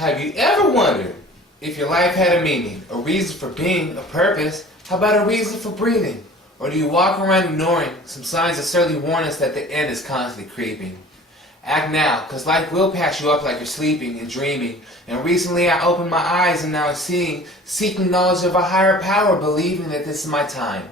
Have you ever wondered if your life had a meaning, a reason for being, a purpose? How about a reason for breathing? Or do you walk around ignoring some signs that certainly warn us that the end is constantly creeping? Act now, because life will pass you up like you're sleeping and dreaming. And recently I opened my eyes and now I'm seeking knowledge of a higher power, believing that this is my time,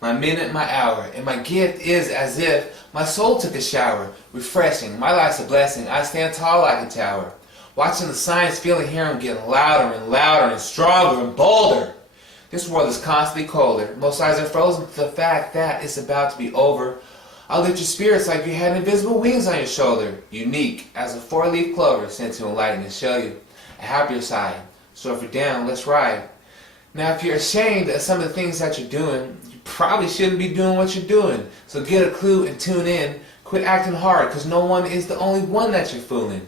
my minute, my hour. And my gift is as if my soul took a shower, refreshing. My life's a blessing. I stand tall like a tower, watching the signs, feeling, hearing, getting louder and louder and stronger and bolder. This world is constantly colder. Most eyes are frozen to the fact that it's about to be over. I'll lift your spirits like you had invisible wings on your shoulder, unique as a four-leaf clover sent to enlighten and show you a happier side. So if you're down, let's ride. Now if you're ashamed of some of the things that you're doing, you probably shouldn't be doing what you're doing. So get a clue and tune in. Quit acting hard, because no one is the only one that you're fooling.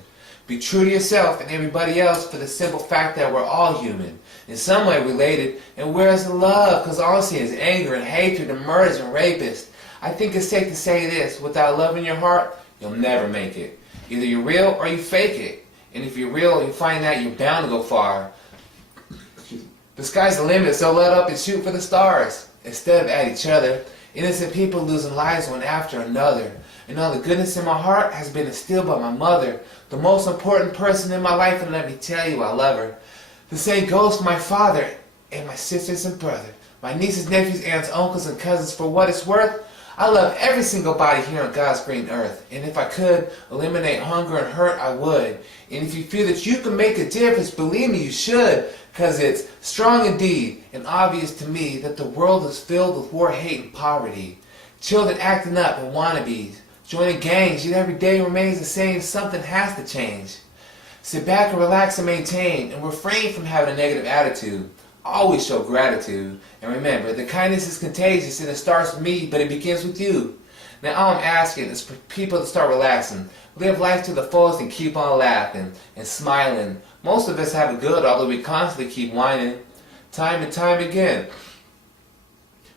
Be true to yourself and everybody else for the simple fact that we're all human, in some way related. And where's the love? Because all I see is anger and hatred and murders and rapists. I think it's safe to say this: without love in your heart, you'll never make it. Either you're real or you fake it. And if you're real, you find out you're bound to go far. The sky's the limit, so let up and shoot for the stars instead of at each other. Innocent people losing lives one after another. And all the goodness in my heart has been instilled by my mother, the most important person in my life, and let me tell you, I love her. The same goes for my father and my sisters and brother, my nieces, nephews, aunts, uncles, and cousins. For what it's worth, I love every single body here on God's green earth. And if I could eliminate hunger and hurt, I would. And if you feel that you can make a difference, believe me, you should. Because it's strong indeed and obvious to me that the world is filled with war, hate, and poverty. Children acting up and wannabes, joining gangs, yet every day remains the same. Something has to change. Sit back and relax and maintain, and refrain from having a negative attitude. Always show gratitude. And remember, the kindness is contagious, and it starts with me, but it begins with you. Now all I'm asking is for people to start relaxing. Live life to the fullest and keep on laughing and smiling. Most of us have it good, although we constantly keep whining. Time and time again.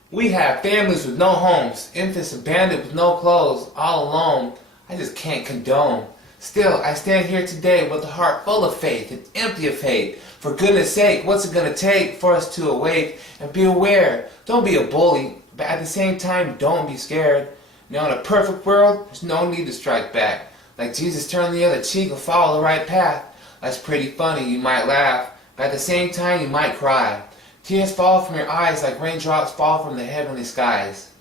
We have families with no homes, infants abandoned with no clothes, all alone. I just can't condone. Still, I stand here today with a heart full of faith and empty of hate. For goodness sake, what's it going to take for us to awake and be aware? Don't be a bully, but at the same time, don't be scared. Now in a perfect world, there's no need to strike back. Like Jesus turned the other cheek and follow the right path. That's pretty funny, you might laugh, but at the same time you might cry. Tears fall from your eyes like raindrops fall from the heavenly skies.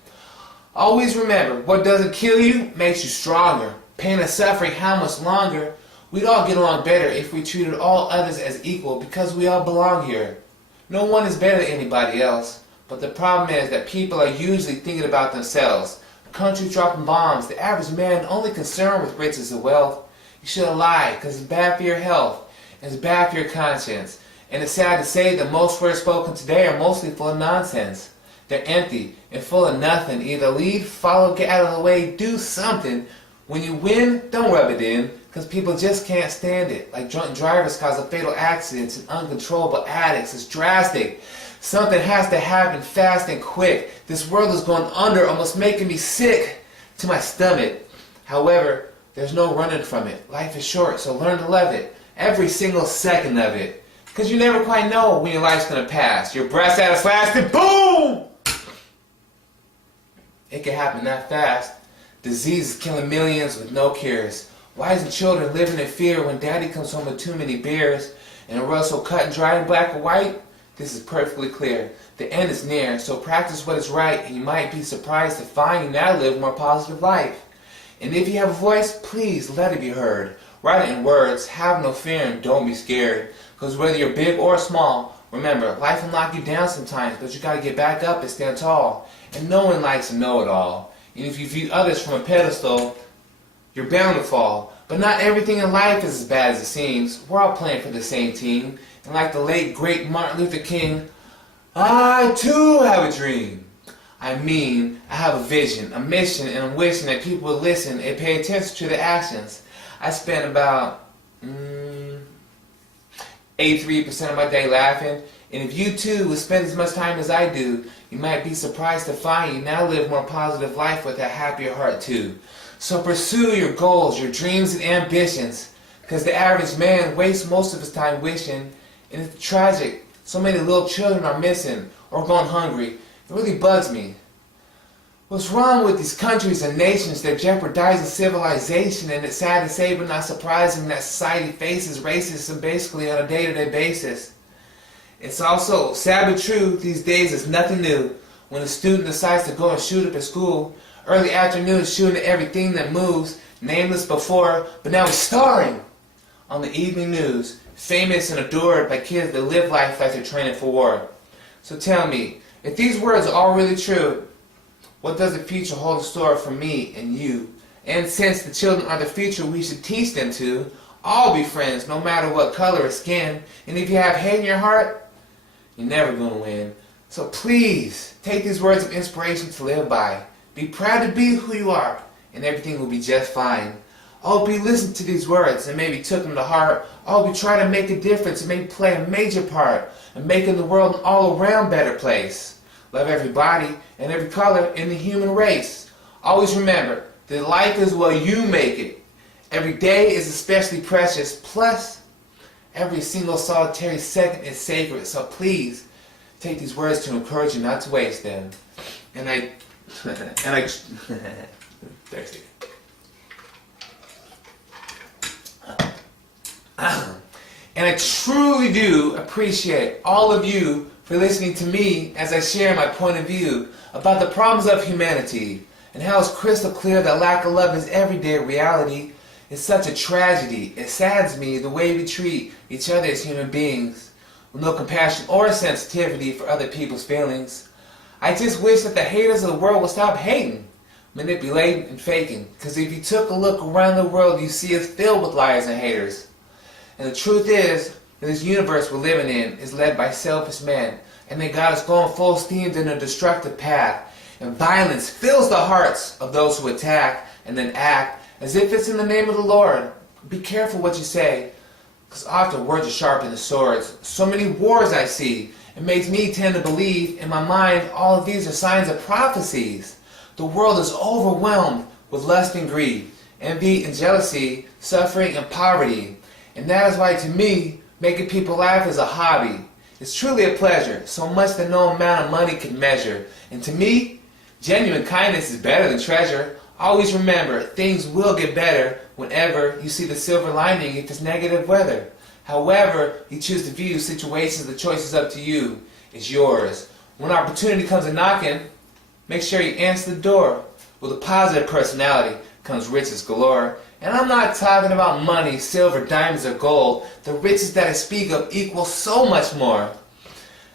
Always remember, what doesn't kill you makes you stronger. Pain and suffering, how much longer? We'd all get along better if we treated all others as equal, because we all belong here. No one is better than anybody else, but the problem is that people are usually thinking about themselves. The country dropping bombs, the average man only concerned with riches and wealth. You shouldn't lie, because it's bad for your health, and it's bad for your conscience. And it's sad to say that most words spoken today are mostly full of nonsense. They're empty and full of nothing. Either lead, follow, get out of the way, do something. When you win, don't rub it in, because people just can't stand it. Like drunk drivers causing fatal accidents and uncontrollable addicts. It's drastic. Something has to happen fast and quick. This world is going under, almost making me sick to my stomach. However, there's no running from it. Life is short, so learn to love it. Every single second of it. Because you never quite know when your life's going to pass. Your breath's at its last and boom! It can happen that fast. Disease is killing millions with no cures. Why isn't children living in fear when daddy comes home with too many beers? And the world's so cut and dry and black and white? This is perfectly clear. The end is near, so practice what is right, and you might be surprised to find you now live a more positive life. And if you have a voice, please let it be heard. Write it in words, have no fear, and don't be scared. Because whether you're big or small, remember, life will knock you down sometimes, but you gotta get back up and stand tall. And no one likes to know it all. And if you view others from a pedestal, you're bound to fall. But not everything in life is as bad as it seems. We're all playing for the same team. And like the late, great Martin Luther King, I too have a dream. I mean, I have a vision, a mission, and I'm wishing that people would listen and pay attention to the actions. I spend about 83% of my day laughing, and if you too would spend as much time as I do, you might be surprised to find you now live a more positive life with a happier heart too. So pursue your goals, your dreams and ambitions. Because the average man wastes most of his time wishing, and it's tragic. So many little children are missing or gone hungry. It really bugs me. What's wrong with these countries and nations that jeopardizing civilization? And it's sad to say, but not surprising, that society faces racism basically on a day-to-day basis. It's also sad but true, these days it's nothing new. When a student decides to go and shoot up at school, early afternoon shooting at everything that moves, nameless before, but now he's starring on the evening news, famous and adored by kids that live life like they're training for war. So tell me, if these words are all really true, what does the future hold in store for me and you? And since the children are the future, we should teach them to all be friends, no matter what color or skin. And if you have hate in your heart, you're never going to win. So please, take these words of inspiration to live by. Be proud to be who you are, and everything will be just fine. I hope you listened to these words and maybe took them to heart. I hope you try to make a difference and maybe play a major part in making the world an all-around better place. Love everybody and every color in the human race. Always remember that life is what you make it. Every day is especially precious, plus every single solitary second is sacred. So please take these words to encourage you not to waste them. And I thirsty. And I truly do appreciate all of you for listening to me as I share my point of view about the problems of humanity and how it's crystal clear that lack of love is everyday reality. It's such a tragedy. It saddens me the way we treat each other as human beings with no compassion or sensitivity for other people's feelings. I just wish that the haters of the world would stop hating, manipulating, and faking. Because if you took a look around the world, you see it's filled with liars and haters. And the truth is that this universe we're living in is led by selfish men, and they got us going full steam down a destructive path. And violence fills the hearts of those who attack and then act as if it's in the name of the Lord. Be careful what you say, because often words are sharper than swords. So many wars I see, it makes me tend to believe in my mind all of these are signs of prophecies. The world is overwhelmed with lust and greed, envy and jealousy, suffering and poverty. And that is why, to me, making people laugh is a hobby. It's truly a pleasure, so much that no amount of money can measure. And to me, genuine kindness is better than treasure. Always remember, things will get better whenever you see the silver lining if it's negative weather. However you choose to view situations, the choice is up to you. It's yours. When opportunity comes a knocking, make sure you answer the door. With a positive personality comes riches galore. And I'm not talking about money, silver, diamonds, or gold. The riches that I speak of equal so much more.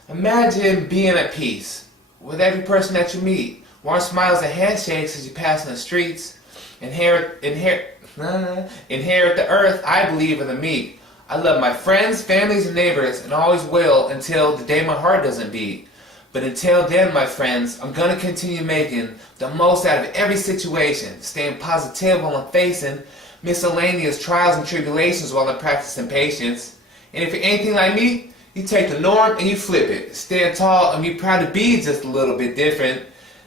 Imagine being at peace with every person that you meet. Warm smiles and handshakes as you pass in the streets. Inherit the earth, I believe in the meek. I love my friends, families, and neighbors, and always will until the day my heart doesn't beat. But until then, my friends, I'm going to continue making the most out of every situation, staying positive while I'm facing miscellaneous trials and tribulations while I'm practicing patience. And if you're anything like me, you take the norm and you flip it. Stand tall and be proud to be just a little bit different.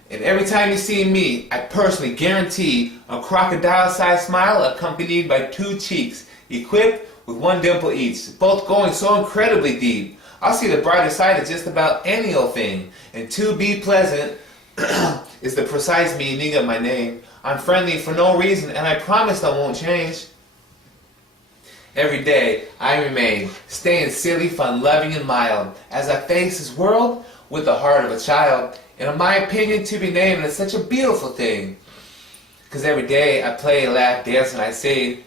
And every time you see me, I personally guarantee a crocodile-sized smile accompanied by 2 cheeks, equipped with 1 dimple each, both going so incredibly deep. I'll see the brighter side of just about any old thing. And to be pleasant is the precise meaning of my name. I'm friendly for no reason, and I promise I won't change. Every day I remain staying silly, fun, loving, and mild as I face this world with the heart of a child. And in my opinion, to be named is such a beautiful thing. Because every day I play, laugh, dance, and I sing.